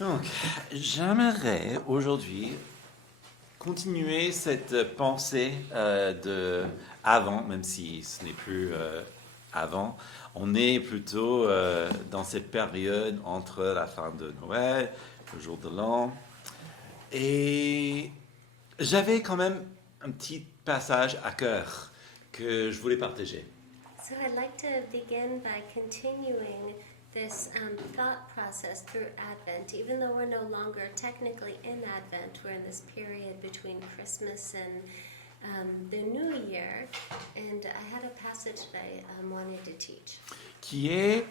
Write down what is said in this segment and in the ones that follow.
Donc, j'aimerais aujourd'hui continuer cette pensée de avant, même si ce n'est plus avant. On est plutôt dans cette période entre la fin de Noël, le jour de l'an. Et j'avais quand même un petit passage à cœur que je voulais partager. So I'd like to begin by continuing this thought process through Advent. Even though we're no longer technically in Advent, we're in this period between Christmas and the New Year. And I had a passage that I wanted to teach. Qui est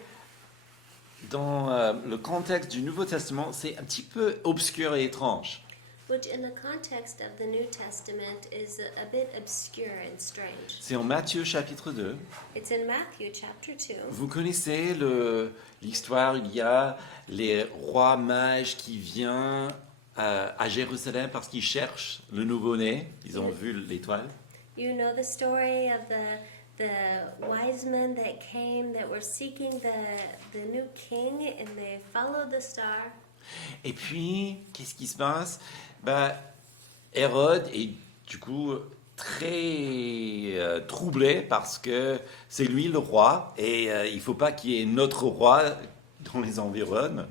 dans le contexte du Nouveau Testament, c'est un petit peu obscur et étrange. Which in the context of the New Testament is a bit obscure and strange. C'est en Matthieu chapitre 2. It's in Matthew chapter 2. Vous connaissez l'histoire, il y a les rois mages qui viennent à Jérusalem parce qu'ils cherchent le nouveau-né. Ils ont vu l'étoile. You know the story of the wise men that came that were seeking the new king and they followed the star. Et puis, qu'est-ce qui se passe? Hérode est du coup très troublé parce que c'est lui le roi et il ne faut pas qu'il y ait notre roi dans les environs.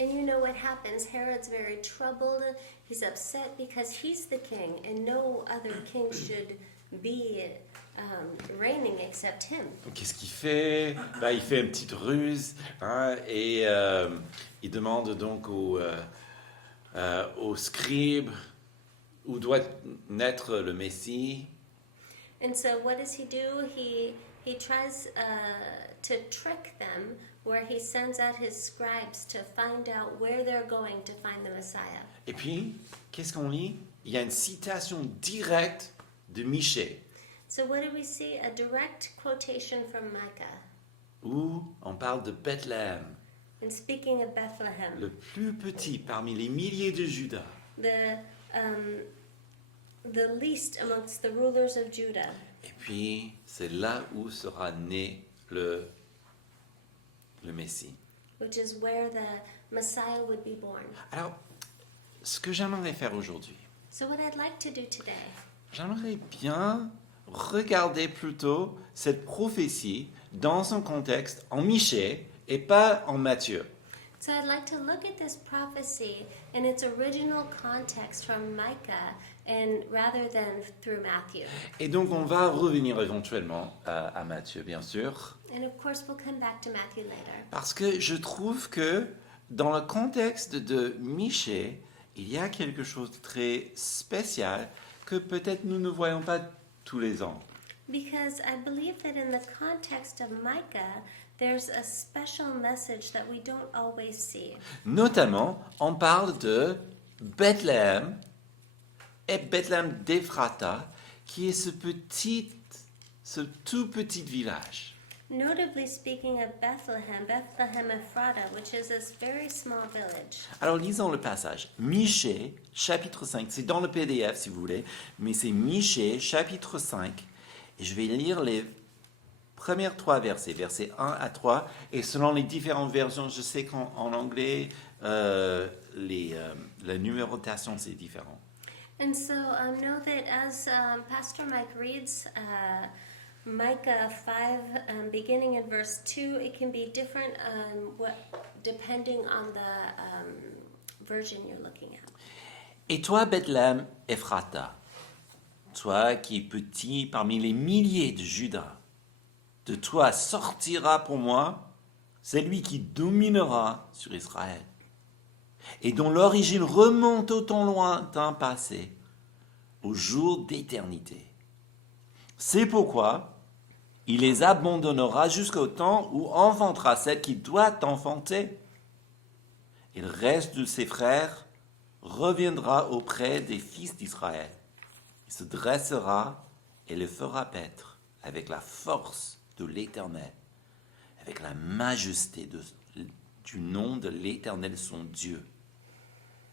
And you know what happens. Herod's very troubled. He's upset because he's the king and no other king should be reigning except him. Donc, qu'est-ce qu'il fait? Il fait une petite ruse et il demande donc aux scribes où doit naître le Messie. And so what does he do? He tries to trick them where he sends out his scribes to find out where they're going to find the Messiah. Et puis, qu'est-ce qu'on lit? Il y a une citation directe de Michée So what do we see? A direct quotation from Micah. où on parle de Bethléem, And speaking of Bethlehem, le plus petit parmi les milliers de Juda. the least amongst the rulers of Judah. Et puis, c'est là où sera né le Messie. Which is where the Messiah would be born. Alors, ce que j'aimerais faire aujourd'hui, So what I'd like to do today j'aimerais bien regarder plutôt cette prophétie dans son contexte en Michée et pas en Matthieu. So I'd like to look at this prophecy in its original context from Micah and rather than through Matthew. Et donc, on va revenir éventuellement à Matthieu, bien sûr, And of course we'll come back to Matthew later. parce que je trouve que dans le contexte de Michée, il y a quelque chose de très spécial que peut-être nous ne voyons pas tous les ans. Because I believe that in the context of Micah, there's a special message that we don't always see. Notamment, on parle de Bethléem et Bethléem d'Ephrata, qui est ce tout petit village. Notably speaking of Bethlehem Ephrata, which is this very small village. Alors, lisons le passage. Michée, chapitre 5. C'est dans le PDF, si vous voulez, mais c'est Michée, chapitre 5. Et je vais lire les premières 3 versets, versets 1 à 3. Et selon les différentes versions, je sais qu'en anglais, la numérotation, c'est différent. And so know that as Pastor Mike reads Micah 5, beginning in verse 2, it can be different depending on the version you're looking at. Et toi, Bethléem Ephrata, toi qui es petit parmi les milliers de Juda, de toi sortira pour moi celui qui dominera sur Israël, et dont l'origine remonte au temps lointain passé, au jour d'éternité. C'est pourquoi il les abandonnera jusqu'au temps où enfantera celle qui doit enfanter. Et le reste de ses frères reviendra auprès des fils d'Israël. Il se dressera et les fera paître avec la force de l'Éternel, avec la majesté du nom de l'Éternel son Dieu.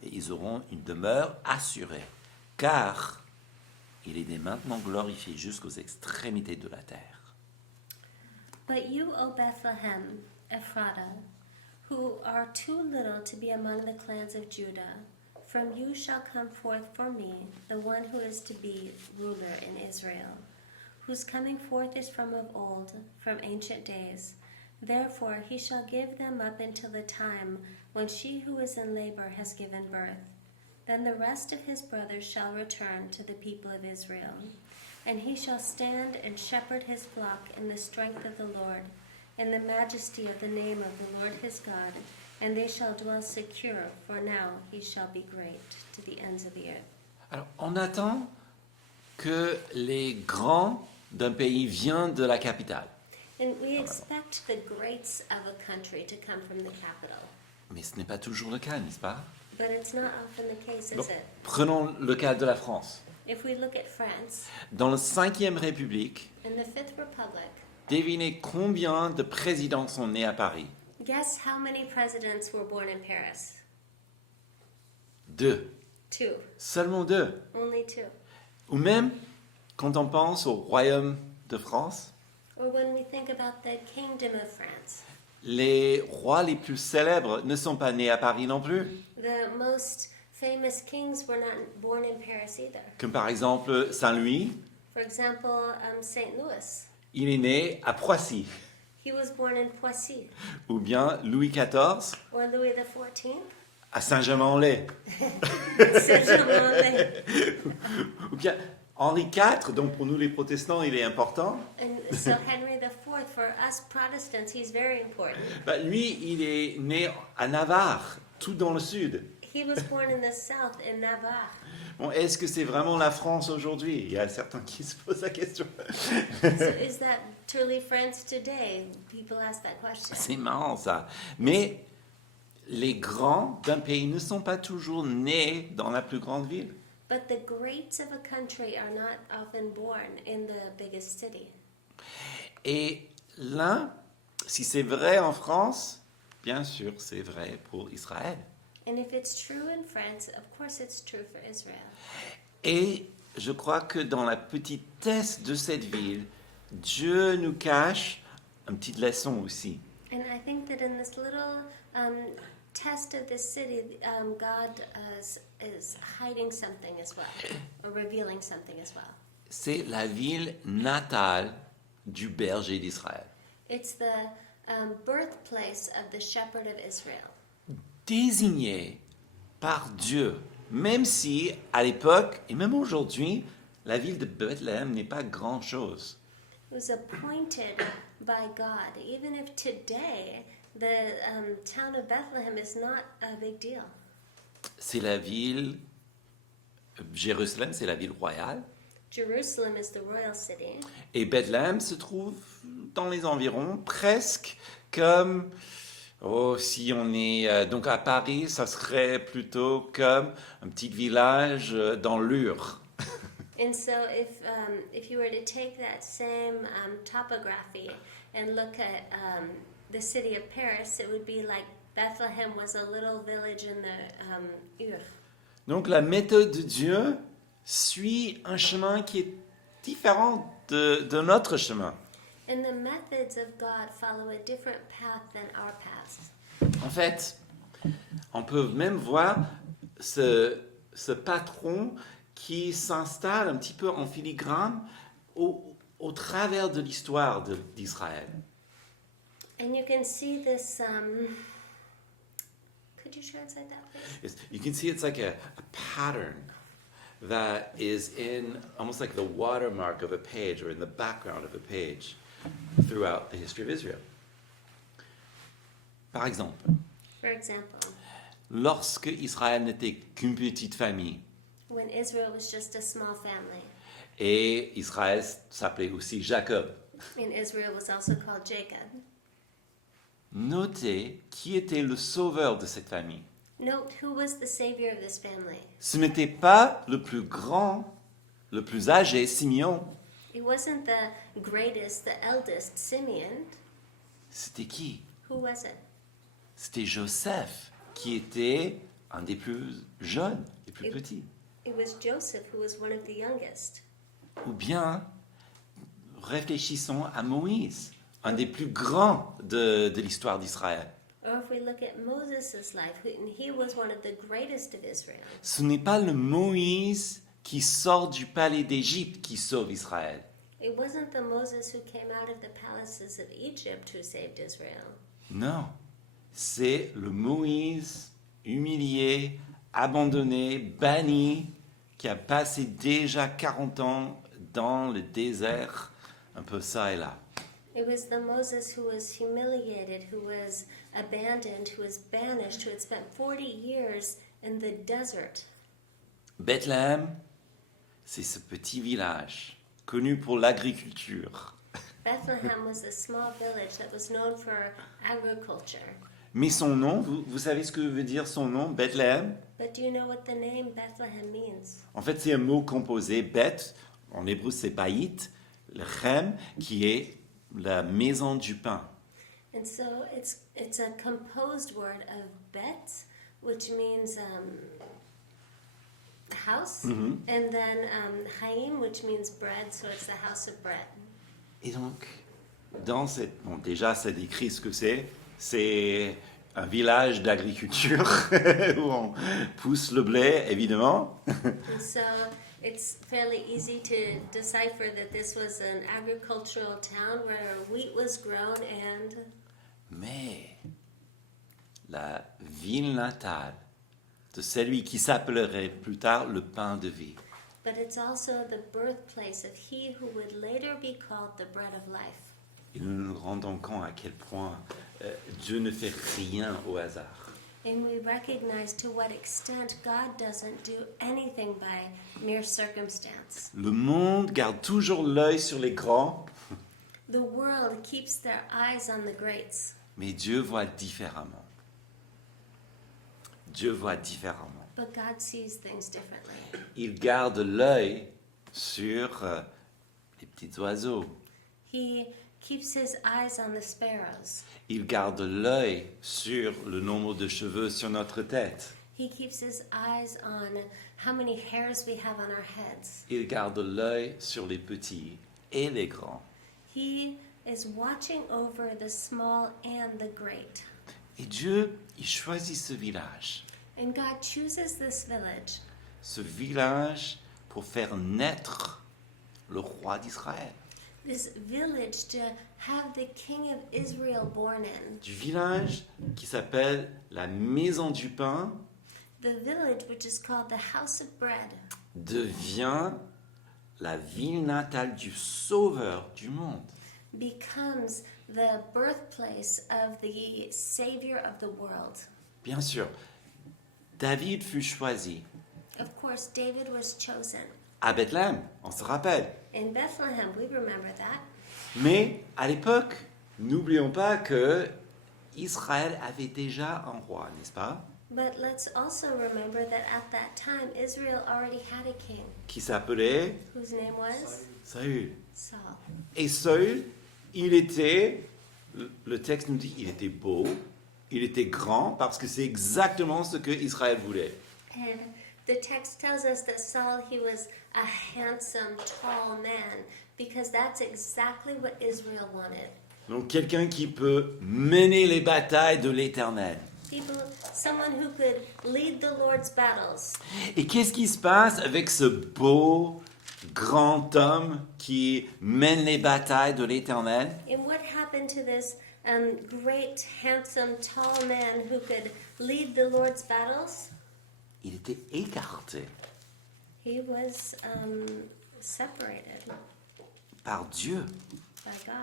Et ils auront une demeure assurée, car il est dès maintenant glorifié jusqu'aux extrémités de la terre. But you, O Bethlehem Ephrata, who are are too little to be among the clans of Judah. From you shall come forth for me the one who is to be ruler in Israel, whose coming forth is from of old, from ancient days. Therefore he shall give them up until the time when she who is in labor has given birth. Then the rest of his brothers shall return to the people of Israel, and he shall stand and shepherd his flock in the strength of the Lord, in the majesty of the name of the Lord his God, and they shall dwell secure, for now he shall be great to the ends of the earth. Alors, on attend que les grands d'un pays viennent de la capitale. And we expect the greats of a country to come from the capital. Mais ce n'est pas toujours le cas, n'est-ce pas? But it's not often the case, Bon, is it? prenons le cas de la France. If we look at France, Dans la Ve République, in the Fifth Republic, devinez combien de présidents sont nés à Paris? guess how many presidents were born in Paris? 2. 2. Seulement 2. Only 2. Ou même, quand on pense au Royaume de France, Or when we think about the Kingdom of France, les rois les plus célèbres ne sont pas nés à Paris non plus. the most famous kings were not born in Paris either. Comme par exemple Saint-Louis, For example, St. Louis, il est né à Poissy. he was born in Poissy. Ou bien Louis XIV Or Louis XIV, à Saint-Germain-en-Laye. Saint-Germain-en-Laye. Ou bien Henri IV, donc pour nous les protestants, il est important. And so Henry IV, for us Protestants, he's very important. Bah, lui, il est né à Navarre, tout dans le sud. He was born in the south, in Navarre. Bon, est-ce que c'est vraiment la France aujourd'hui? Il y a certains qui se posent la question. So is that truly France today? People ask that question. C'est marrant ça. Mais les grands d'un pays ne sont pas toujours nés dans la plus grande ville. But the greats of a country are not often born in the biggest city. Et là, si c'est vrai en France, bien sûr, c'est vrai pour Israël. And if it's true in France, of course it's true for Israel. Et je crois que dans la petitesse de cette ville, Dieu nous cache une petite leçon aussi. And I think that in this little test of this city, God is hiding something as well, or revealing something as well. C'est la ville natale du berger d'Israël. It's the birthplace of the shepherd of Israel. Désigné par Dieu, même si à l'époque et même aujourd'hui, la ville de Bethléem n'est pas grand-chose. It was appointed by God, even if today the town of Bethlehem is not a big deal. C'est la ville, Jérusalem, c'est la ville royale, Jerusalem is the royal city, et Bethléem se trouve dans les environs, presque comme, oh, si on est donc à Paris, ça serait plutôt comme un petit village dans l'Ur. and so if you were to take that same topography and look at the city of Paris, it would be like Bethlehem was a little village in the Ur. Donc la méthode de Dieu suit un chemin qui est différent de notre chemin. And the methods of God follow a different path than our paths. En fait, on peut même voir ce patron qui s'installe un petit peu en filigrane au travers de l'histoire d'Israël. And you can see this. Could you translate that, please? Yes, you can see it's like a pattern that is in almost like the watermark of a page or in the background of a page throughout the history of Israel. Par exemple, For example, lorsque Israël n'était qu'une petite famille, when Israel was just a small family, et Israël s'appelait aussi Jacob, and Israel was also called Jacob. notez qui était le sauveur de cette famille. Note who was the savior of this family. Ce n'était pas le plus grand, le plus âgé, Simeon. It wasn't the greatest, the eldest, Simeon. C'était qui? Who was it? C'était Joseph, qui était un des plus jeunes, des plus petits. It was Joseph who was one of the youngest. Ou bien, réfléchissons à Moïse, un des plus grands de l'histoire d'Israël. Or if we look at Moses' life, he was one of the greatest of Israel. Ce n'est pas le Moïse qui sort du palais d'Égypte qui sauve Israël. It wasn't the Moses who came out of the palaces of Egypt who saved Israel. Non, c'est le Moïse humilié, abandonné, banni, qui a passé déjà 40 ans dans le désert, un peu ça et là. It was the Moses who was humiliated, who was abandoned, who was banished, who had spent 40 years in the desert. Bethléem, c'est ce petit village connu pour l'agriculture. Bethlehem was a small village that was known for agriculture. Mais son nom, vous savez ce que veut dire son nom, Bethléem? But do you know what the name Bethlehem means? En fait, c'est un mot composé, Beth, en hébreu c'est Baït, le Chem, qui est la maison du pain. And so it's a composed word of bet, which means house, and then Chaim, which means bread, so it's the house of bread. Et donc, dans cette... Bon, déjà, ça décrit ce que c'est. C'est un village d'agriculture où on pousse le blé, évidemment. And so it's fairly easy to decipher that this was an agricultural town where wheat was grown and... Mais la ville natale de celui qui s'appellerait plus tard le pain de vie. But it's also the birthplace of he who would later be called the bread of life. Et nous nous rendons compte à quel point Dieu ne fait rien au hasard. And we recognize to what extent God doesn't do anything by mere circumstance. Le monde garde toujours l'œil sur les grands, The world keeps their eyes on the greats, mais Dieu voit différemment. Dieu voit différemment. but God sees things differently. Il garde l'œil sur les petits oiseaux. He keeps his eyes on the sparrows. Il garde l'œil sur le nombre de cheveux sur notre tête. He keeps his eyes on how many hairs we have on our heads. Il garde l'œil sur les petits et les grands. He is watching over the small and the great. Et Dieu, il choisit ce village. And God chooses this village, Ce village pour faire naître le roi d'Israël. this village to have the king of Israel born in. Du village qui s'appelle la maison du pain The village, which is called the house of bread, devient la ville natale du sauveur du monde. becomes the birthplace of the Savior of the world. Bien sûr, David fut choisi Of course, David was chosen. à Bethléem, on se rappelle. In Bethlehem, we remember that. Mais à l'époque, n'oublions pas que Israël avait déjà un roi, n'est-ce pas? But let's also remember that at that time, Israel already had a king, Qui s'appelait whose name was Saül. Saul. Et Saül, il était, le texte nous dit, il était beau, il était grand, parce que c'est exactement ce que Israël voulait. And the text tells us that Saul, he was a handsome, tall man, because that's exactly what Israel wanted. Donc quelqu'un qui peut mener les batailles de l'Éternel. Someone who could lead the Lord's battles. Et qu'est-ce qui se passe avec ce beau, grand homme qui mène les batailles de l'Éternel? And what happened to this great, handsome, tall man who could lead the Lord's battles? Il était écarté He was separated par Dieu. by God.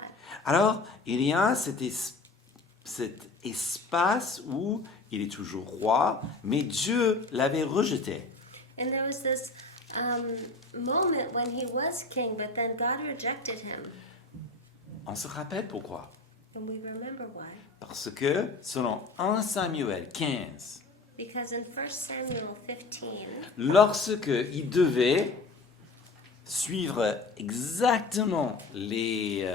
Alors, il y a cet espace où il est toujours roi, mais Dieu l'avait rejeté. And there was this moment when he was king, but then God rejected him. On se rappelle pourquoi? And we remember why. Parce que, selon 1 Samuel 15, Because in 1 Samuel 15, lorsque il devait suivre exactement les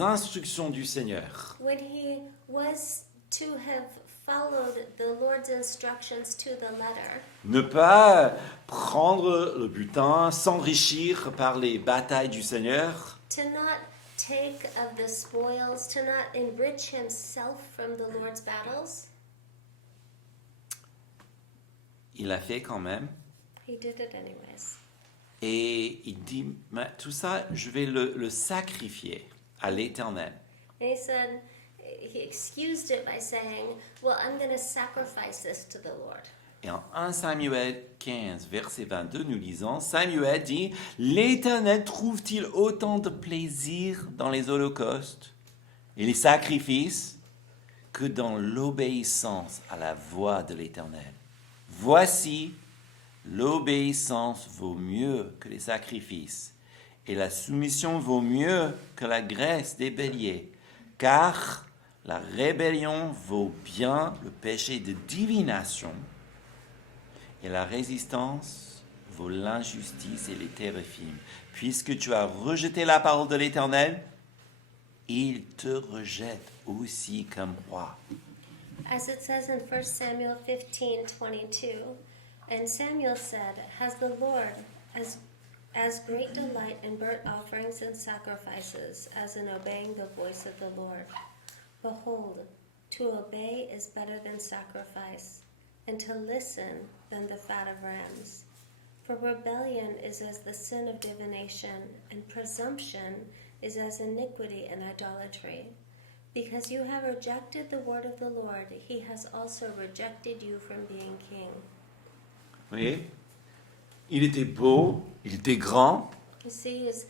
instructions du Seigneur, when he was to have followed the Lord's instructions to the letter, ne pas prendre le butin, s'enrichir par les batailles du Seigneur, to not take of the spoils to not enrich himself from the Lord's battles? Il l'a fait quand même. He did it anyways. Et il dit, mais tout ça, je vais le sacrifier à l'Éternel. And he said, he excused it by saying, well, I'm going to sacrifice this to the Lord. Et en 1 Samuel 15, verset 22, nous lisons, Samuel dit, l'Éternel trouve-t-il autant de plaisir dans les holocaustes et les sacrifices que dans l'obéissance à la voix de l'Éternel? Voici, l'obéissance vaut mieux que les sacrifices, et la soumission vaut mieux que la graisse des béliers, car la rébellion vaut bien le péché de divination, et la résistance vaut l'injustice et les téréphimes. Puisque tu as rejeté la parole de l'Éternel, il te rejette aussi comme roi. As it says in 1 Samuel 15:22, and Samuel said, has the Lord as great delight in burnt offerings and sacrifices as in obeying the voice of the Lord? Behold, to obey is better than sacrifice, and to listen than the fat of rams. For rebellion is as the sin of divination, and presumption is as iniquity and idolatry. Because you have rejected the word of the Lord, he has also rejected you from being king. Vous voyez? Il était beau, il était grand, You see, he was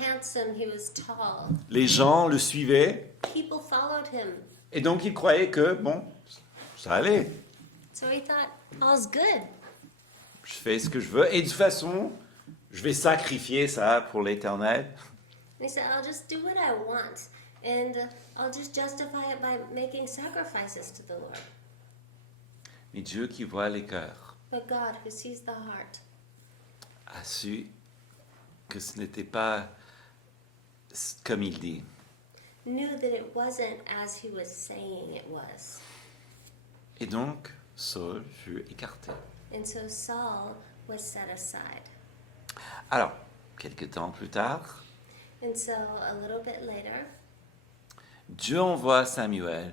handsome, he was tall. les gens le suivaient, People followed him. et donc il croyait que, bon, ça allait. So he thought, all's good. Je fais ce que je veux, et de toute façon, je vais sacrifier ça pour l'Éternel. And he said, I'll just do what I want, and I'll just justify it by making sacrifices to the Lord. Mais Dieu qui voit les cœurs But God, who sees the heart, a su que ce n'était pas comme il dit. knew that it wasn't as he was saying it was. Et donc, Saul fut écarté. And so Saul was set aside. Alors, quelque temps plus tard, And so a little bit later, Dieu envoie Samuel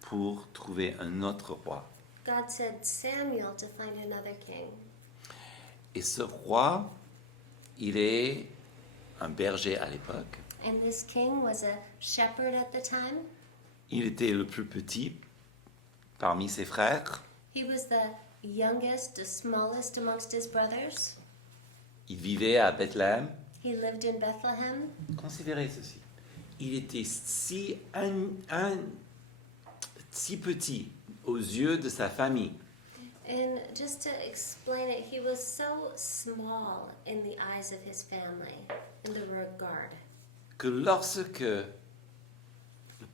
pour trouver un autre roi. God said Samuel to find another king. Et ce roi, il est un berger à l'époque. And this king was a shepherd at the time. Il était le plus petit parmi ses frères. He was the youngest, the smallest amongst his brothers. Il vivait à Bethléem. He lived in Bethlehem. Considérez ceci. Il était si petit aux yeux de sa famille And just to explain it, he was so small in the eyes of his family, in the regard, que lorsque le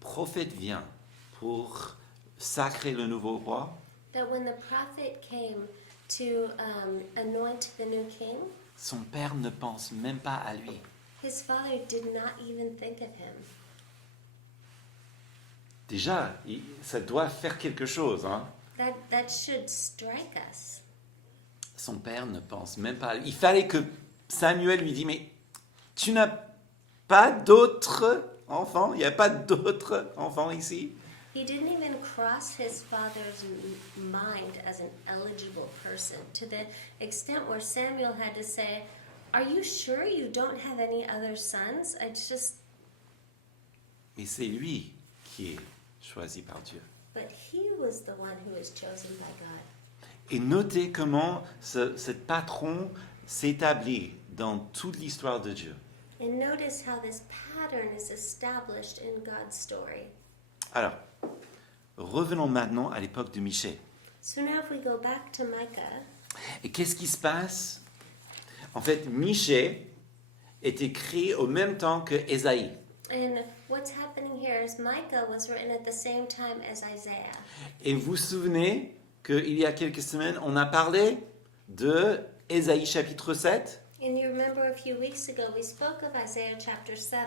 prophète vient pour sacrer le nouveau roi, that when the prophet came to anoint the new king, son père ne pense même pas à lui. his father did not even think of him. Déjà, ça doit faire quelque chose, hein? That should strike us. Son père ne pense même pas à lui. Il fallait que Samuel lui dise, mais tu n'as pas d'autres enfants? Il n'y a pas d'autres enfants ici? He didn't even cross his father's mind as an eligible person, to the extent where Samuel had to say, are you sure you don't have any other sons? Mais c'est lui qui est choisi par Dieu. But he was the one who was chosen by God. Et notez comment ce patron s'établit dans toute l'histoire de Dieu. And notice how this pattern is established in God's story. Alors, revenons maintenant à l'époque de Michée. So now if we go back to Micah, Et qu'est-ce qui se passe? En fait, Michée est écrit au même temps que Ésaïe. and what's happening here is Micah was written at the same time as Isaiah. Et vous vous souvenez qu'il y a quelques semaines, on a parlé de Ésaïe chapitre 7 And you remember a few weeks ago we spoke of Isaiah chapter 7,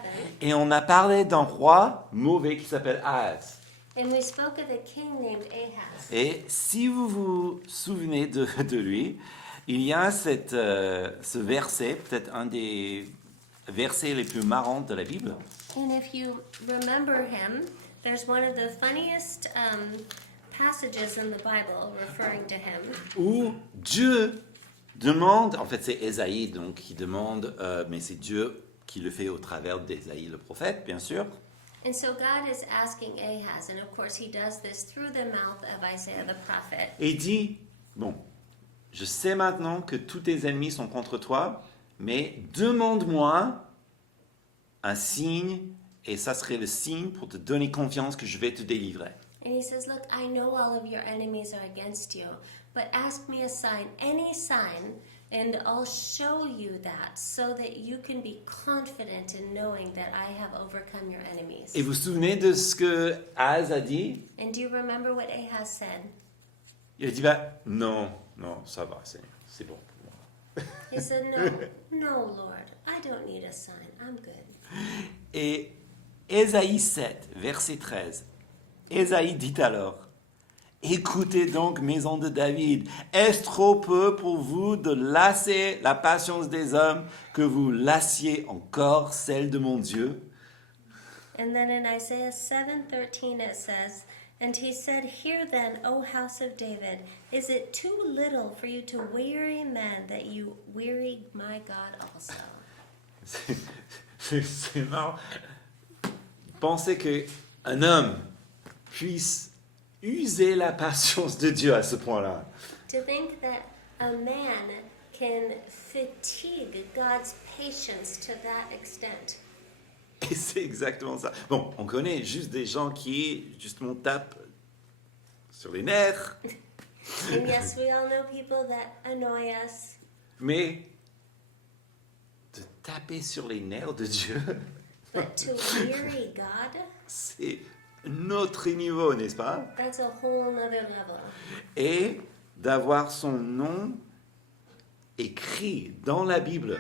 et on a parlé d'un roi mauvais qui s'appelle Ahaz. and we spoke of a king named Ahaz. Et si vous vous souvenez de lui, il y a ce verset, peut-être un des versets les plus marrants de la Bible. And if you remember him, there's one of the funniest passages in the Bible referring to him. où Dieu demande, en fait c'est Ésaïe donc qui demande, mais c'est Dieu qui le fait au travers d'Ésaïe le prophète, bien sûr. And so God is asking Ahaz, and of course he does this through the mouth of Isaiah the prophet. Et il dit, bon, je sais maintenant que tous tes ennemis sont contre toi, mais demande-moi un signe, et ça serait le signe pour te donner confiance que je vais te délivrer. And he says, look, I know all of your enemies are against you, but ask me a sign, any sign, and I'll show you that so that you can be confident in knowing that I have overcome your enemies. Et vous vous souvenez de ce que Ahaz a dit? And do you remember what Ahaz said? Il a dit, bah, non, ça va, c'est bon pour moi. He said, no, Lord, I don't need a sign, I'm good. Et Ésaïe 7, verset 13, Ésaïe dit alors, écoutez donc, maison de David, est-ce trop peu pour vous de lasser la patience des hommes que vous lassiez encore celle de mon Dieu? And then in Isaiah 7:13 it says, and he said, hear then, O house of David, is it too little for you to weary men that you weary my God also? C'est marrant. Pensez qu'un homme puisse user la patience de Dieu à ce point-là. To think that a man can fatigue God's patience to that extent. Et c'est exactement ça. Bon, on connaît juste des gens qui, justement, tapent sur les nerfs. And yes, we all know people that annoy us. Mais de taper sur les nerfs de Dieu, But to weary God, c'est un autre niveau, n'est-ce pas? that's a whole nother level. Et d'avoir son nom écrit dans la Bible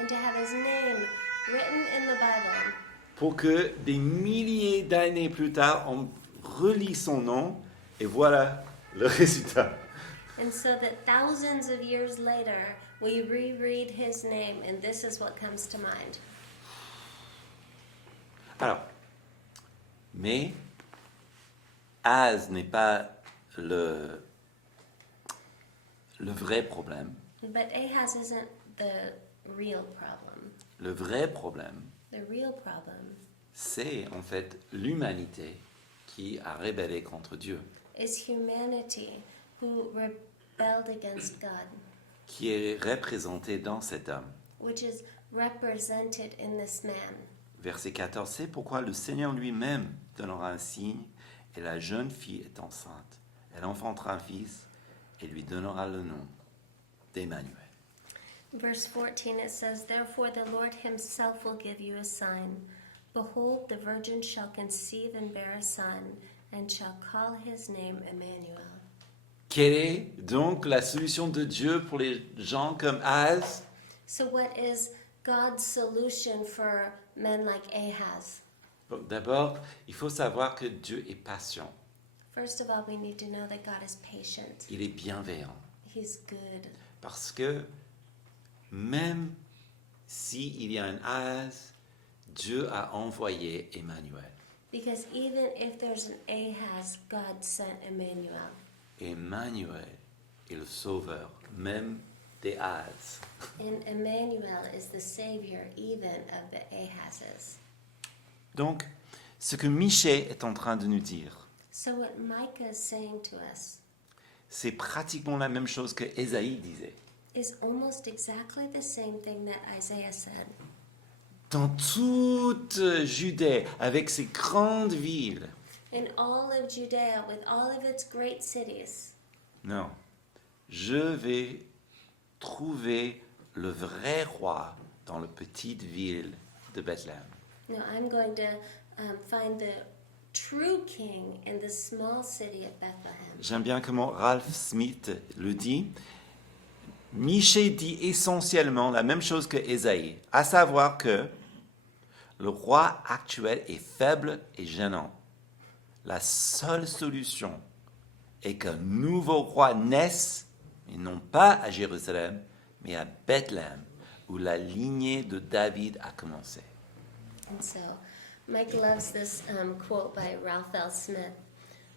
And to have his name written in the Bible, pour que des milliers d'années plus tard, on relit son nom et voilà le résultat. and so that thousands of years later, we reread his name, and this is what comes to mind. Alors, mais Ahaz n'est pas le vrai problème. But Ahaz isn't the real problem. Le vrai problème, The real problem c'est en fait l'humanité qui a rébellé contre Dieu, is humanity who rebelled against God, qui est représentée dans cet homme. which is represented in this man. Verset 14, c'est pourquoi le Seigneur lui-même donnera un signe, et la jeune fille est enceinte. Elle enfantera un fils et lui donnera le nom d'Emmanuel. Verse 14 it says, therefore the Lord himself will give you a sign. Behold, the virgin shall conceive and bear a son, and shall call his name Emmanuel. Quelle est donc la solution de Dieu pour les gens comme Ahaz? So what is God's solution for men like Ahaz? Bon, d'abord, il faut savoir que Dieu est patient. First of all, we need to know that God is patient. Il est bienveillant. He's good. Parce que même s'il y a un Ahaz, Dieu a envoyé Emmanuel. Because even if there's an Ahaz, God sent Emmanuel. Emmanuel est le sauveur, même des Ahaz. And Emmanuel is the savior even of the Ahazes. Donc, ce que Michée est en train de nous dire, So what Micah is saying to us c'est pratiquement la même chose que Ésaïe disait. is almost exactly the same thing that Isaiah said. Dans toute Judée, avec ses grandes villes, In all of Judea, with all of its great cities, non, je vais trouver le vrai roi dans la petite ville de Bethléem. no, I'm going to find the true king in the small city of Bethlehem. J'aime bien comment Ralph Smith le dit. Michée dit essentiellement la même chose que Ésaïe, à savoir que le roi actuel est faible et gênant. La seule solution est qu'un nouveau roi naisse, et non pas à Jérusalem, mais à Bethléem, où la lignée de David a commencé. And so Mike loves this quote by Ralph L. Smith.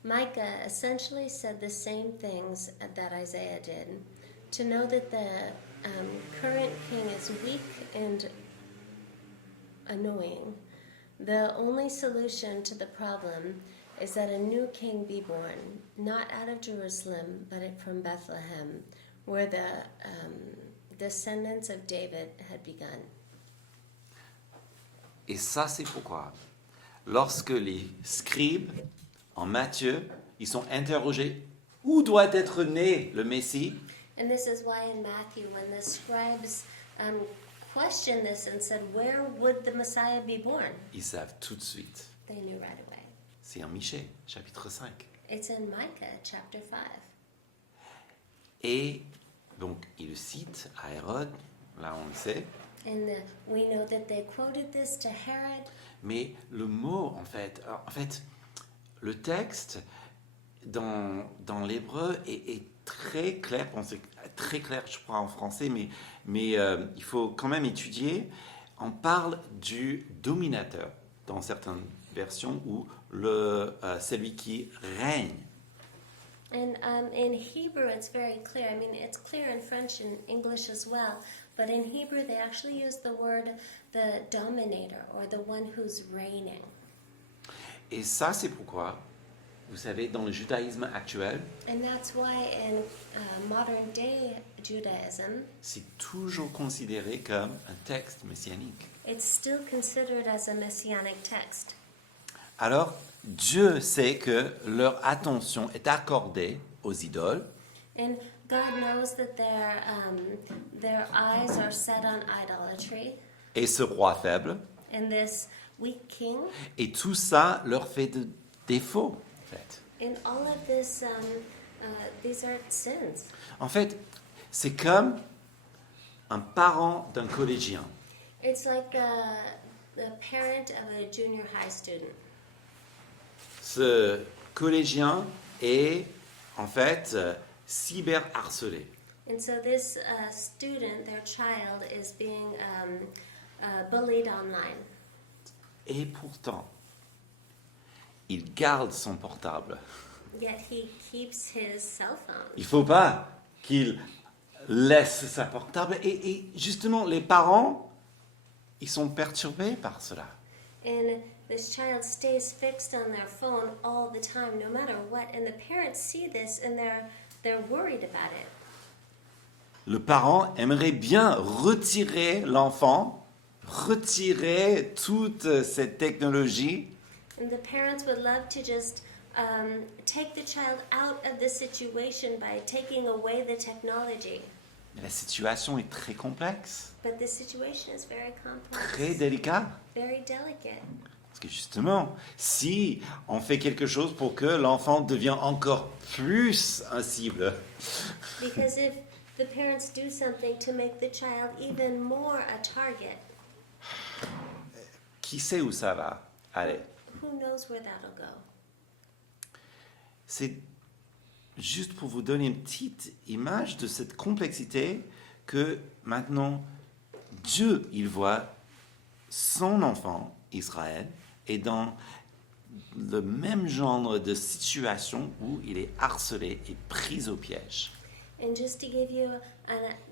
Micah essentially said the same things that Isaiah did. To know that the current king is weak and annoying, the only solution to the problem is that a new king be born, not out of Jerusalem, but from Bethlehem, where the descendants of David had begun. Et ça, c'est pourquoi, lorsque les scribes, en Matthieu, ils sont interrogés, où doit être né le Messie? And this is why in Matthew, when the scribes questioned this and said, where would the Messiah be born? Ils savent tout de suite. They knew right away. C'est en Michée, chapitre 5. It's in Micah chapter 5. Et donc, il le cite à Hérode, là on le sait. And we know that they quoted this to Herod. Mais le mot, en fait, le texte dans l'hébreu est très clair. Bon, c'est très clair, je crois, en français, mais il faut quand même étudier. On parle du dominateur dans certaines versions ou celui qui règne. And in Hebrew, it's very clear. I mean, it's clear in French and English as well. But in Hebrew, they actually use the word the dominator or the one who's reigning. Et ça, c'est pourquoi, vous savez, dans le judaïsme actuel, And that's why in modern day Judaism, c'est toujours considéré comme un texte messianique. it's still considered as a messianic text. Alors, Dieu sait que leur attention est accordée aux idoles. And God knows that their eyes are set on idolatry Et ce roi faible, and this weak king. et tout ça leur fait de défauts, en fait. And all of this, these are sins. En fait, c'est comme un parent d'un collégien. It's like the parent of a junior high student. Ce collégien est, en fait, cyberharcelé. And so this student, their child, is being bullied online. Et pourtant, il garde son portable. Yet he keeps his cell phone. Il ne faut pas qu'il laisse sa portable. Et justement, les parents, ils sont perturbés par cela. And this child stays fixed on their phone all the time, no matter what. And the parents see this and they're worried about it. Le parent aimerait bien retirer l'enfant, retirer toute cette technologie, And the parents would love to just take the child out of the situation by taking away the technology. mais la situation est très complexe, But the situation is very complex, très délicate. very delicate. Parce que justement, si on fait quelque chose pour que l'enfant devienne encore plus un cible, Because if the parents do something to make the child even more a target, qui sait où ça va aller? who knows where that'll go? C'est juste pour vous donner une petite image de cette complexité que maintenant Dieu, il voit son enfant, Israël, est dans le même genre de situation où il est harcelé et pris au piège. And just to give you,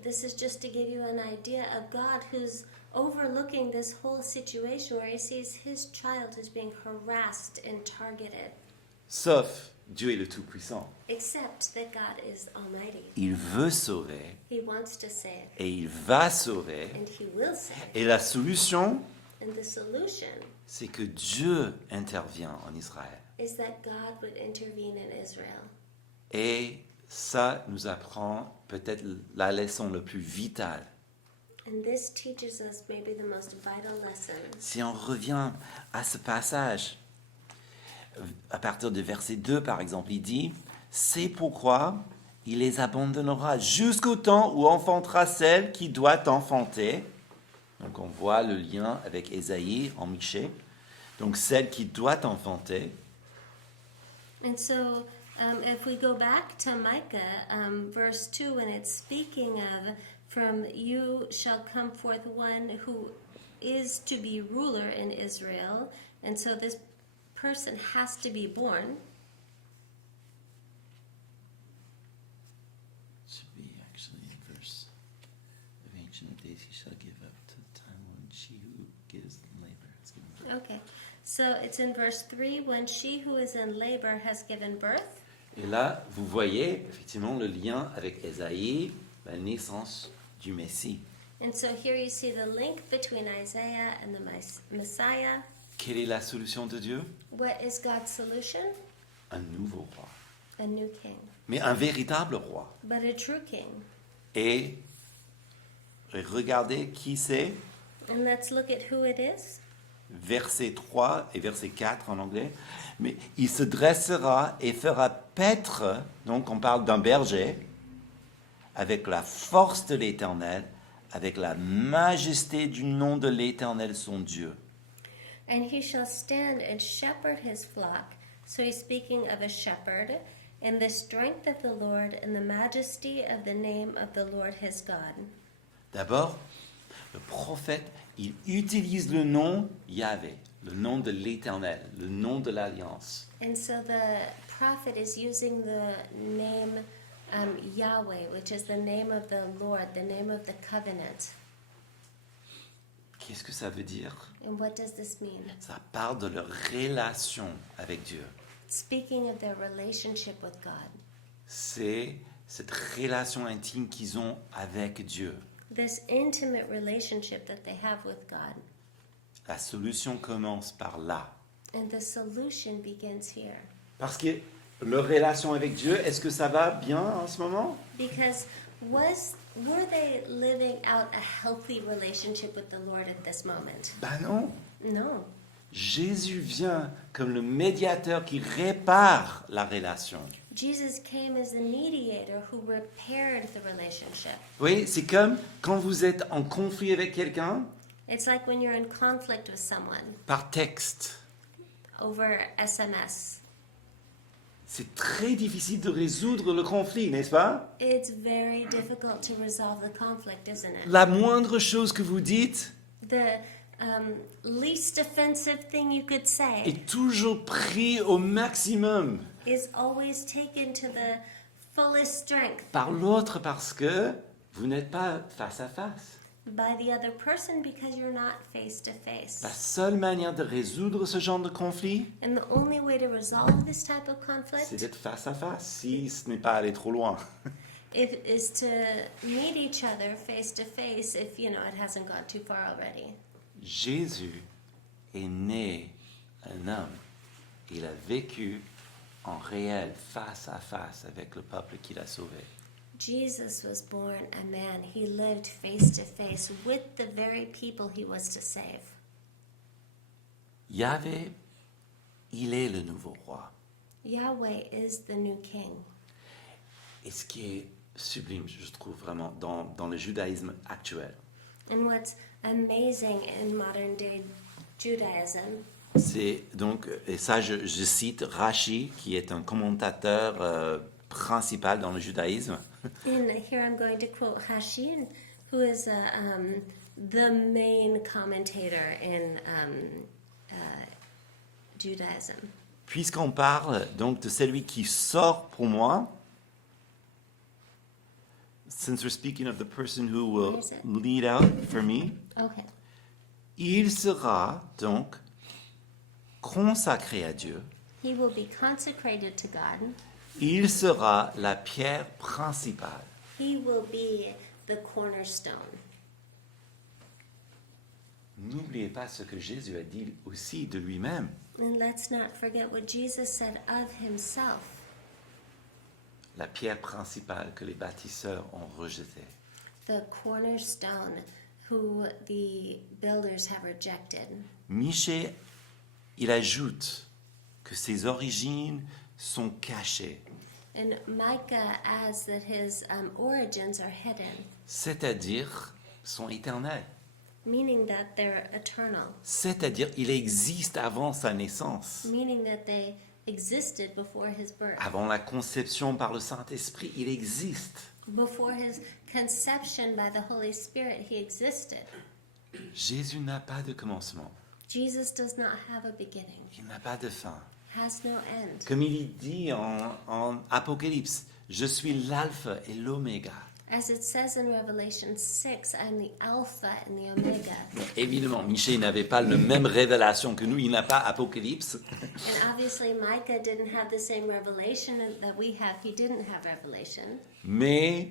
this is just to give you an idea of God who's overlooking this whole situation where he sees his child is being harassed and targeted. Sauf Dieu est le Tout-Puissant. Except that God is almighty. Il veut sauver He wants to save, et il va sauver. and he will save. Et la solution, And the solution c'est que Dieu intervient en Israël. is that God would intervene in Israel. Et ça nous apprend peut-être la leçon la plus vitale. And this teaches us maybe the most vital lesson. Si on revient à ce passage, à partir du verset 2 par exemple, il dit « C'est pourquoi il les abandonnera jusqu'au temps où enfantera celle qui doit enfanter. » Donc on voit le lien avec Ésaïe en Michée. Donc celle qui doit enfanter. And so, if we go back to Micah, verse 2, when it's speaking of, from you shall come forth one who is to be ruler in Israel, And so this person has to be born. Should be actually in verse of Ancient of Days, he shall give up to the time when she who gives in labor has given birth. Okay, so it's in verse 3, when she who is in labor has given birth. Et là, vous voyez effectivement le lien avec Ésaïe, la naissance du Messie. And so here you see the link between Isaiah and the Messiah. Quelle est la solution de Dieu? What is God's solution? Un nouveau roi. A new king, Mais un véritable roi. but a true king. Et regardez qui c'est. And let's look at who it is. Verset 3 et verset 4 en anglais. Mais il se dressera et fera paître, donc on parle d'un berger, avec la force de l'Éternel, avec la majesté du nom de l'Éternel son Dieu. And he shall stand and shepherd his flock. So he's speaking of a shepherd, in the strength of the Lord and the majesty of the name of the Lord his God. D'abord, le prophète, il utilise le nom Yahvé, le nom de l'Éternel, le nom de l'Alliance. And so the prophet is using the name Yahweh, which is the name of the Lord, the name of the covenant. Qu'est-ce que ça veut dire? And what does this mean? Ça parle de leur relation avec Dieu. Speaking of their relationship with God. C'est cette relation intime qu'ils ont avec Dieu. This intimate relationship that they have with God. La solution commence par là. And the solution begins here. Parce que leur relation avec Dieu, est-ce que ça va bien en ce moment? Because were they living out a healthy relationship with the Lord at this moment? Ben non. No. Jésus vient comme le médiateur qui répare la relation. Jesus came as the mediator who repaired the relationship. Oui, c'est comme quand vous êtes en conflit avec quelqu'un It's like when you're in conflict with someone par texte. over SMS. C'est très difficile de résoudre le conflit, n'est-ce pas? It's very difficult to resolve the conflict, isn't it? La moindre chose que vous dites The least offensive thing you could say est toujours pris au maximum is always taken to the fullest strength par l'autre parce que vous n'êtes pas face à face. by the other person because you're not face to face. La seule manière de résoudre ce genre de conflit, And the only way to resolve this type of c'est conflict d'être face à face, si ce n'est pas aller trop loin. is to meet each other face to face if, it hasn't gone too far already. Jésus est né un homme. Il a vécu en réel, face à face avec le peuple qu'il a sauvé. Jesus was born a man. He lived face to face with the very people he was to save. Yahvé, il est le nouveau roi. Yahweh is the new king. Et ce qui est sublime, je trouve vraiment, dans le judaïsme actuel, And what's amazing in modern day Judaism, c'est donc, et ça je cite Rashi, qui est un commentateur principal dans le judaïsme, and here I'm going to quote Hashin, who is the main commentator in Judaism. puisqu'on parle donc de celui qui sort pour moi, since we're speaking of the person who will Where is it? lead out for me, Okay. il sera donc consacré à Dieu. He will be consecrated to God. Il sera la pierre principale. He will be the cornerstone. N'oubliez pas ce que Jésus a dit aussi de lui-même. And let's not forget what Jesus said of himself. La pierre principale que les bâtisseurs ont rejetée. The cornerstone who the builders have rejected. Michée, il ajoute que ses origines sont cachées, And Micah adds that his origins are hidden, c'est-à-dire sont éternelles. meaning that they're eternal, C'est-à-dire il existe avant sa naissance. meaning that they existed before his birth. Avant la conception par le Saint-Esprit, il existe. Before his conception by the Holy Spirit, he existed. Jésus n'a pas de commencement. Jesus does not have a beginning, Il n'a pas de fin. has no end. Comme il dit en Apocalypse, je suis l'alpha et l'oméga. As it says in Revelation 6, I'm the Alpha and the Omega. Évidemment, Michel n'avait pas la même révélation que nous, il n'a pas Apocalypse. And obviously, Micah didn't have the same revelation that we have. He didn't have revelation. Mais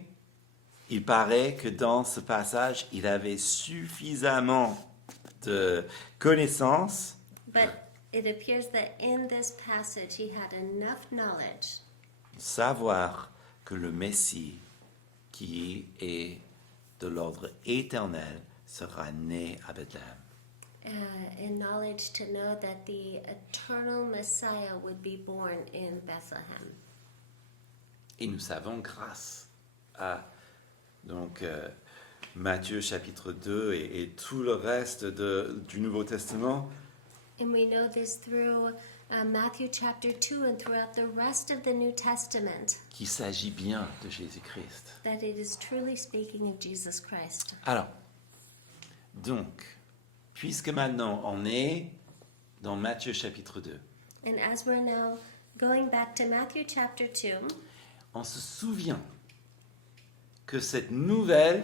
il paraît que dans ce passage, il avait suffisamment de connaissances But it appears that in this passage, he had enough knowledge pour savoir que le Messie, qui est de l'ordre éternel, sera né à Bethléem. and knowledge to know that the eternal Messiah would be born in Bethlehem. Et nous savons grâce à Matthieu chapitre 2 et tout le reste du Nouveau Testament, And we know this through Matthew chapter 2 and throughout the rest of the New Testament, qu'il s'agit bien de Jésus-Christ. that it is truly speaking of Jesus Christ. Alors, donc, puisque maintenant on est dans Matthieu chapitre 2, And as we're now going back to Matthew chapter 2, on se souvient que cette nouvelle,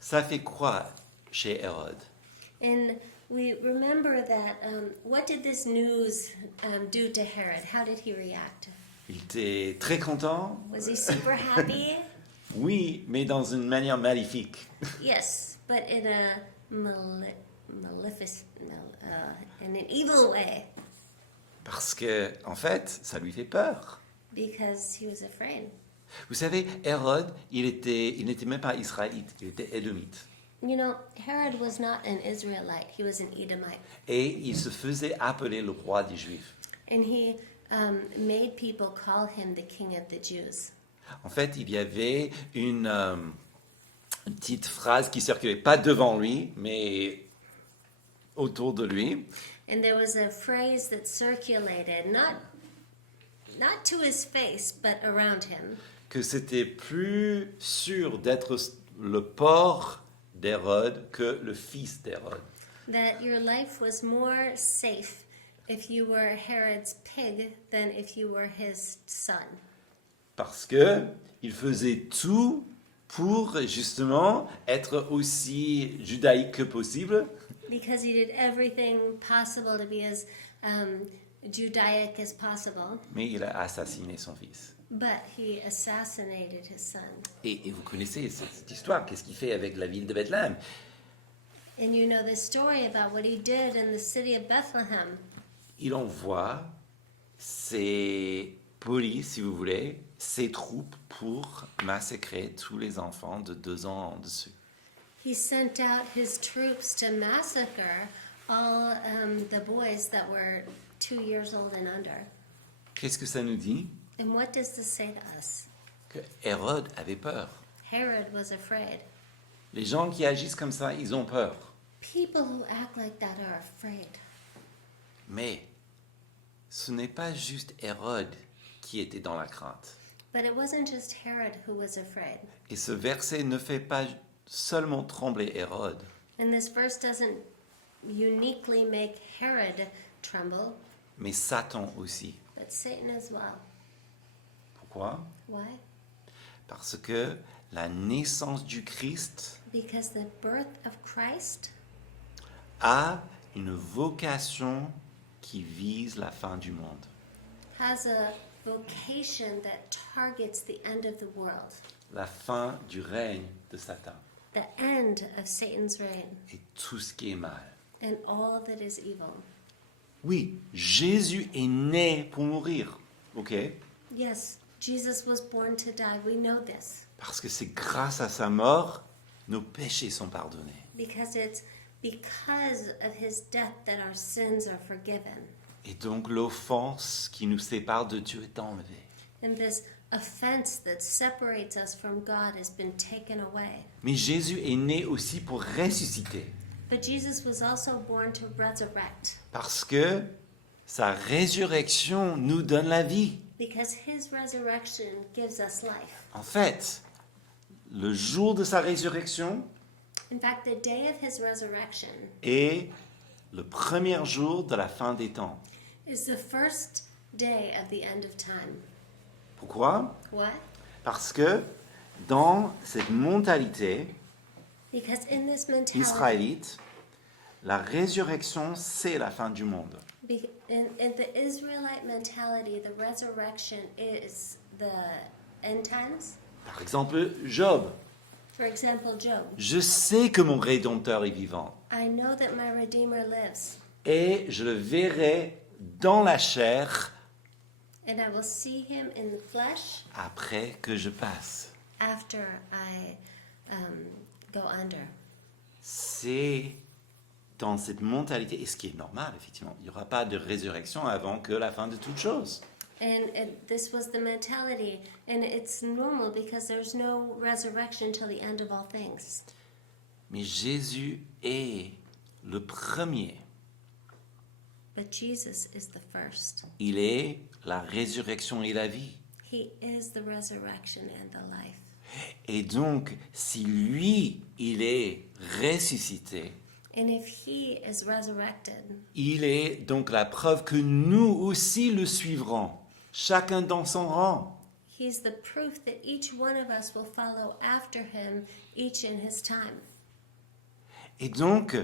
ça fait quoi chez Hérode? and we remember that what did this news do to Herod? How did he react? Il était très content, Was he super happy? oui, mais dans une manière maléfique. Yes, but in a in an evil way, Parce que, en fait, ça lui fait peur. because he was afraid. Vous savez, Hérode, il n'était même pas israélite, il était édomite. You know, Herod was not an Israelite; he was an Edomite, Et il se faisait appeler le roi des Juifs. and he made people call him the King of the Jews. En fait, il y avait une petite phrase qui circulait, pas devant lui, mais autour de lui, And there was a phrase that circulated, not to his face, but around him, que c'était plus sûr d'être le porc d'Hérode que le fils d'Hérode. that your life was more safe if you were Herod's pig than if you were his son. Parce que il faisait tout pour justement être aussi judaïque que possible, Because he did everything possible to be as Judaic as possible, mais il a assassiné son fils. but he assassinated his son. Et vous connaissez cette histoire, qu'est-ce qu'il fait avec la ville de Bethléem? And you know the story about what he did in the city of Bethlehem. Il envoie ses polices, si vous voulez, ses troupes pour massacrer tous les enfants de 2 ans en dessus. He sent out his troops to massacre all the boys that were 2 years old and under. Qu'est-ce que ça nous dit? And what does this say to us? Que Hérode avait peur. Herod was afraid. Les gens qui agissent comme ça, ils ont peur. People who act like that are afraid. Mais ce n'est pas juste Hérode qui était dans la crainte. But it wasn't just Herod who was afraid. Et ce verset ne fait pas seulement trembler Hérode, And this verse doesn't uniquely make Herod tremble, mais Satan aussi. but Satan as well. Pourquoi? Why? Parce que la naissance du Christ Because the birth of Christ a une vocation qui vise la fin du monde. has a vocation that targets the end of the world, La fin du règne de Satan the end of Satan's reign, et tout ce qui est mal. and all that is evil. Oui, Jésus est né pour mourir, ok? Yes, Jesus was born to die. We know this Parce que c'est grâce à sa mort, nos péchés sont pardonnés. because it's because of his death that our sins are forgiven. Et donc l'offense qui nous sépare de Dieu est enlevée. And this offense that separates us from God has been taken away. Mais Jésus est né aussi pour ressusciter. But Jesus was also born to resurrect Parce que sa résurrection nous donne la vie. because his resurrection gives us life. En fait, le jour de sa résurrection In fact, the day of his resurrection est le premier jour de la fin des temps. is the first day of the end of time. Pourquoi? What? Parce que dans cette mentalité Because in this mentality, israélite, la résurrection, c'est la fin du monde. in the Israelite mentality, the resurrection is the end times. Par exemple, Job. For example, Job. Je sais que mon Rédempteur est vivant I know that my Redeemer lives, et je le verrai dans la chair and I will see him in the flesh après que je passe. after I go under. C'est dans cette mentalité, et ce qui est normal, effectivement, il n'y aura pas de résurrection avant que la fin de toute chose. And this was the mentality, and it's normal because there's no resurrection till the end of all things. Mais Jésus est le premier. But Jesus is the first. Il est la résurrection et la vie. He is the resurrection and the life. Et donc, si lui, il est ressuscité, And if he is resurrected, il est donc la preuve que nous aussi le suivrons, chacun dans son rang. he's the proof that each one of us will follow after him, each in his time. Et donc,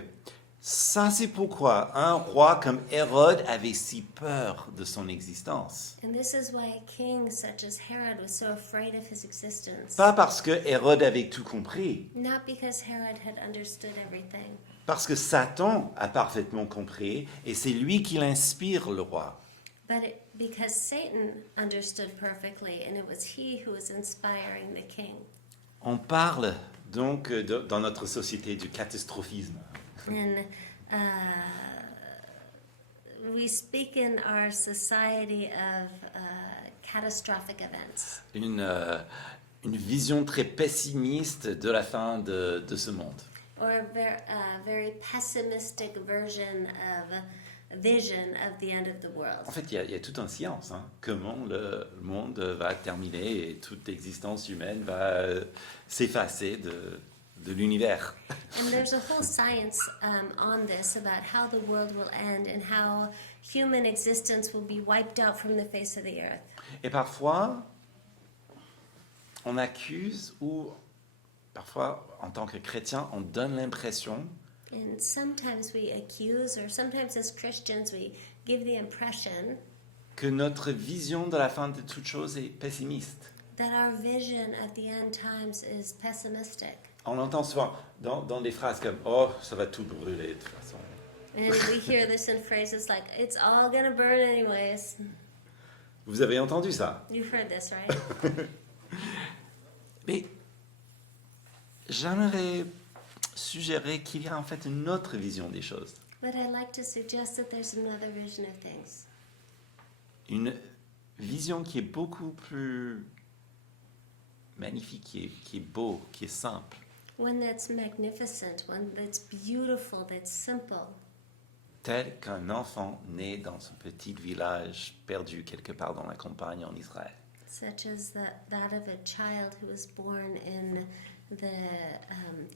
ça c'est pourquoi un roi comme Hérode avait si peur de son existence. And this is why a king such as Herod was so afraid of his existence. Pas parce que Hérode avait tout compris, Not because Herod had understood everything, parce que Satan a parfaitement compris et c'est lui qui l'inspire le roi. but because Satan understood perfectly, and it was he who was inspiring the king. On parle donc dans notre société du catastrophisme. And we speak in our society of catastrophic events, Une vision très pessimiste de la fin de ce monde. or a very pessimistic vision of the end of the world. En fait, il y a toute une science, hein, comment le monde va terminer et toute existence humaine va s'effacer de l'univers. And there's a whole science on this about how the world will end and how human existence will be wiped out from the face of the earth. Et parfois, on accuse ou parfois, en tant que chrétien, on donne l'impression And sometimes we accuse, or sometimes as Christians we give the impression que notre vision de la fin de toute chose est pessimiste. that our vision of the end times is pessimistic. On entend souvent dans des phrases comme « Oh, ça va tout brûler de toute façon ». And we hear this in phrases like, it's all gonna burn anyways. Vous avez entendu ça? You've heard this, right? Mais j'aimerais suggérer qu'il y a en fait une autre vision des choses. But I'd like to suggest that there's another vision of things. Une vision qui est beaucoup plus magnifique, qui est beau, qui est simple. One that's magnificent, one that's beautiful, that's simple. Tel qu'un enfant né dans un petit village perdu quelque part dans la campagne en Israël. Such as that of a child who was born in the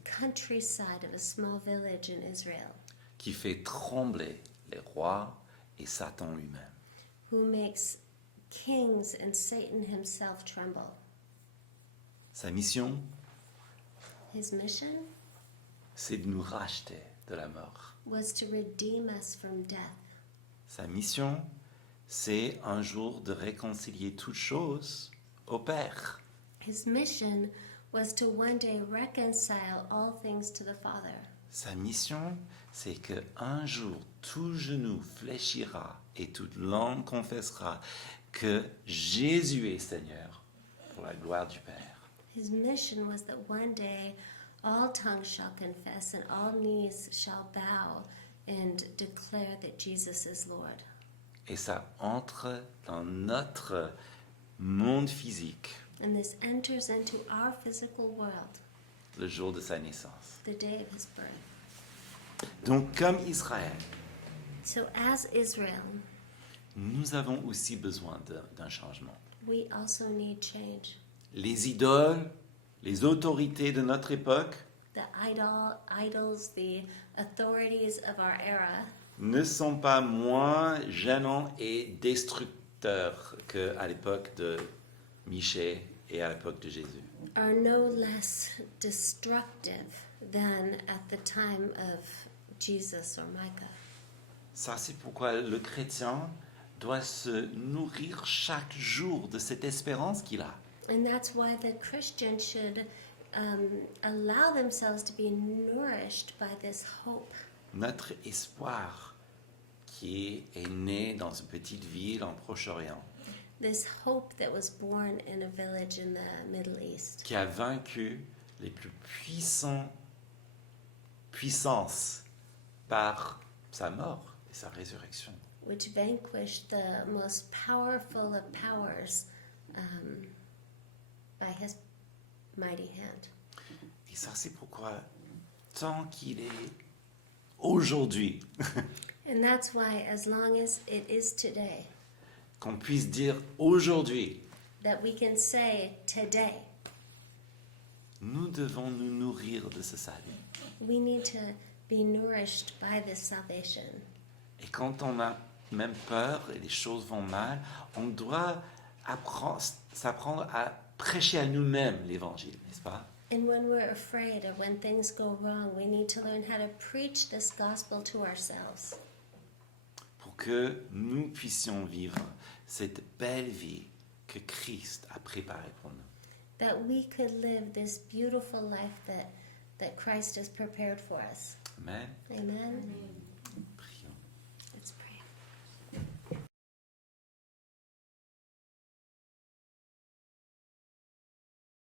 countryside of a small village in Israel, Qui fait trembler les rois et Satan lui-même. who makes kings and Satan himself tremble. Sa mission, His mission c'est de nous racheter de la mort. was to redeem us from death. Sa mission, c'est un jour de réconcilier toutes choses au Père. His mission was to one day reconcile all things to the Father. Sa mission, c'est que un jour tout genou fléchira et toute langue confessera que Jésus est Seigneur pour la gloire du Père. His mission was that one day all tongues shall confess and all knees shall bow and declare that Jesus is Lord. Et ça entre dans notre monde physique And this enters into our physical world le jour de sa naissance. the day of his birth. Donc, comme Israël, So as Israel, nous avons aussi besoin d'un changement. we also need change. Les idoles, les autorités de notre époque, the idols, the authorities of our era ne sont pas moins gênants et destructeurs qu'à l'époque de Michée et à l'époque de Jésus. are no less destructive than at the time of Jesus or Micah. Ça, c'est pourquoi le chrétien doit se nourrir chaque jour de cette espérance qu'il a. And that's why the Christian should allow themselves to be nourished by this hope. Notre espoir qui est né dans une petite ville en Proche-Orient, This hope that was born in a village in the Middle East, qui a vaincu les plus puissances par sa mort et sa résurrection. which vanquished the most powerful of powers by his mighty hand. Et ça, c'est pourquoi, tant qu'il est aujourd'hui, And that's why, as long as it is today, qu'on puisse dire aujourd'hui, that we can say today, nous devons nous nourrir de ce salut. we need to be nourished by this salvation. Et quand on a même peur et les choses vont mal, on doit s'apprendre à prêcher à nous-mêmes l'évangile, n'est-ce pas? And when we're afraid or when things go wrong, we need to learn how to preach this gospel to ourselves Pour que nous puissions vivre cette belle vie que Christ a préparée pour nous. that we could live this beautiful life that Christ has prepared for us. Amen. Amen.